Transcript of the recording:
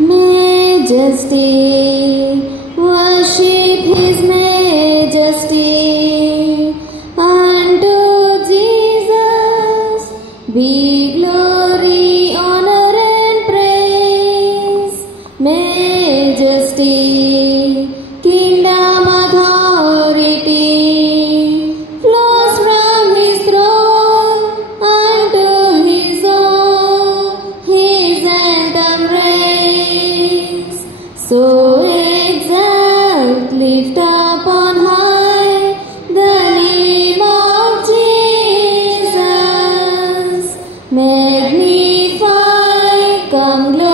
Majesty, worship His majesty. Unto Jesus be glory, honor and praise. Majesty, kingdom authority flows from His throne unto His own. His anthem raise. So exalt, lift up on high the name of Jesus. Magnify, come glorify.